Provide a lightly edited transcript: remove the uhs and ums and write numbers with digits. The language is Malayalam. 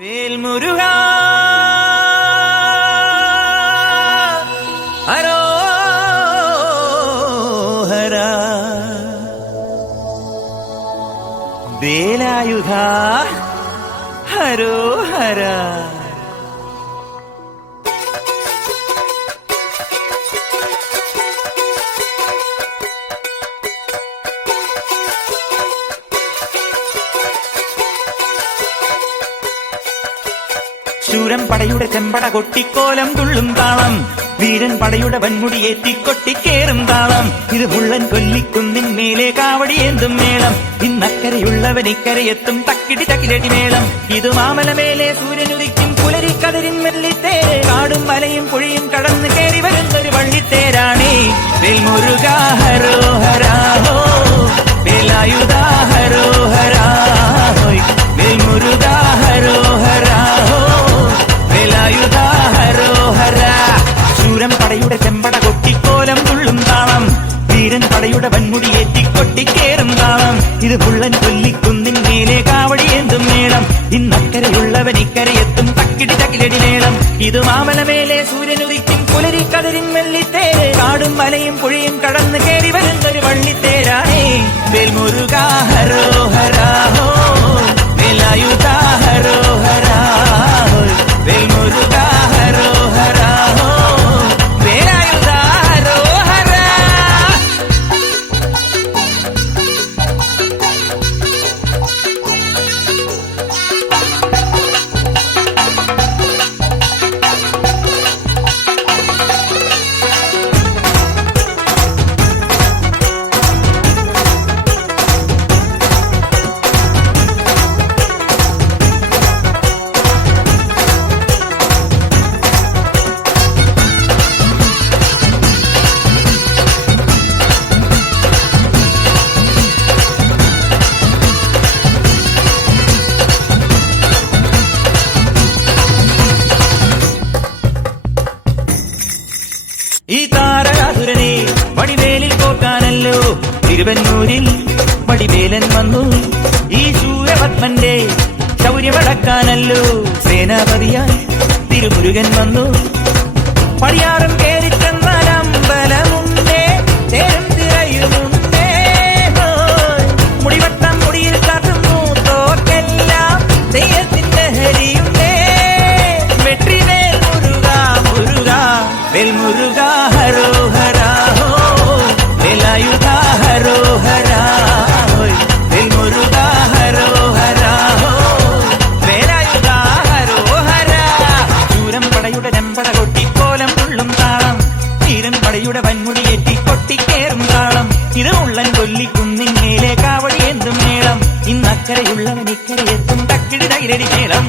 വേൽമുരുക ഹരോ ഹര വേലായുധ ഹരോ ഹര. ശൂരൻ പടയുടെ ചെമ്പട കൊട്ടിക്കോലം തുള്ളും താളം, വീരൻ പടയുടെ വൻമുടിയേറ്റി കൊട്ടിക്കേറും താളം. ഇത് മുള്ളൻ കൊല്ലിക്കുന്നിൻ മേലെ കാവടിയേന്തും മേളം, ഇന്നക്കരയുള്ളവൻ ഇക്കരയെത്തും തക്കിടി തക്കിലടി മേളം. ഇത് മാമലമേലെ സൂര്യനുദിക്കും പുലരിക്കതിരിൻ മെല്ലിത്തേര്, കാടും മലയും പുഴയും കടന്ന് കയറി വരുന്നൊരു വള്ളിത്തേരാണേ. വേൽമുരുക ഹരോ ഹരാഹോ, വേലായുധ ഹരോ ഹരാഹോയ്, വേൽമുരുക ഹരോ ഹരാഹോ, വേലായുധ ഹരോ ഹര. ശൂരൻ പടയുടെ ചെമ്പട കൊട്ടിക്കോലം തുള്ളും താളം, വീരൻ പടയുടെ വൻമുടിയേറ്റി കൊട്ടിക്കേറും താളം. ഇത് മുള്ളൻ കൊല്ലിക്കുന്നിൻ മേലെ കാവടിയേന്തും മേളം, ഇന്നക്കരയുള്ളവൻ ഇക്കരയെത്തും തക്കിടി തക്കിലടി മേളം. ഇത് മാമലമേലെ സൂര്യനുദിക്കും പുലരിക്കതിരിൻ മെല്ലിത്തേര്, കാടും മലയും പുഴയും കടന്ന് കയറി വരുന്നൊരു വള്ളിത്തേരാണേ. വേൽമുരുക ഹരോ ഹരാഹോ, വേലായുധ ഹരോ ഹരാഹോ, വേൽമുരുക ഹരോ ഹരാഹോ, വേലായുധ ഹരോ ഹര. ഈ താരകാസുരനെ വടിവേലിൽ പോക്കാനല്ലോ തിരുവന്നൂരിൽ വടിവേലൻ വന്നു. ഈ ശൂരപത്മന്റെ ശൗര്യമടക്കാനല്ലോ സേനാപതിയായി തിരുമുരുകൻ വന്നു. പടിയാറും കേറിച്ചെന്നാൽ അമ്പലമുണ്ടേ, തേരും തിരയുമുണ്ടേ, മുടിവട്ടം മുടിയിൽ കാട്ടുന്നു തോക്കെല്ലാം തെയ്യത്തിന്റെ ഹരിയുണ്ടേ. വെട്രിവേൽ മുരുക മുരുക, വേൽമുരുക ഹരോ ഹരാഹോ, വേലായുധ ഹരോ ഹരാഹോയ്, വേൽമുരുക ഹരോ ഹരാഹോ, വേലായുധ ഹരോ ഹര. ശൂരൻ പടയുടെ ചെമ്പട കൊട്ടിക്കോലം തുള്ളും താളം, വീരൻ പടയുടെ വൻമുടിയേറ്റി കൊട്ടിക്കേറും താളം. ഇത് മുള്ളൻ കൊല്ലിക്കുന്നിൻ മേലെ കാവടിയേന്തും മേളം, ഇന്നക്കരയുള്ളവൻ ഇക്കരയെത്തും തക്കിടി തകിലടി മേളം.